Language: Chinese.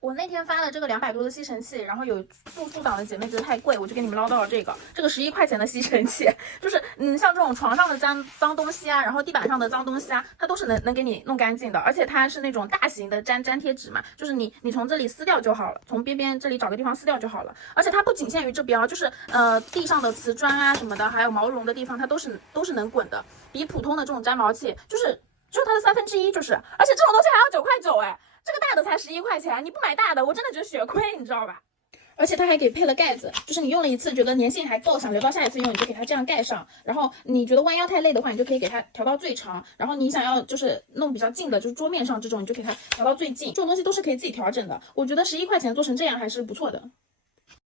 我那天发了这个200多的吸尘器，然后有住宿党的姐妹觉得太贵，我就给你们唠叨了这个11块钱的吸尘器，就是像这种床上的脏东西啊，然后地板上的脏东西啊，它都是能给你弄干净的，而且它是那种大型的粘贴纸嘛，就是你从这里撕掉就好了，从边边这里找个地方撕掉就好了，而且它不仅限于这边，就是地上的瓷砖啊什么的，还有毛绒的地方，它都是能滚的，比普通的这种粘毛器就是它的1/3，就是，而且这种东西还要9.9块，哎。这个大的才11块钱，你不买大的，我真的觉得血亏，你知道吧？而且它还给配了盖子，就是你用了一次觉得粘性还够，想留到下一次用，你就给它这样盖上。然后你觉得弯腰太累的话，你就可以给它调到最长。然后你想要就是弄比较近的，就是桌面上这种，你就给它调到最近。这种东西都是可以自己调整的。我觉得11块钱做成这样还是不错的。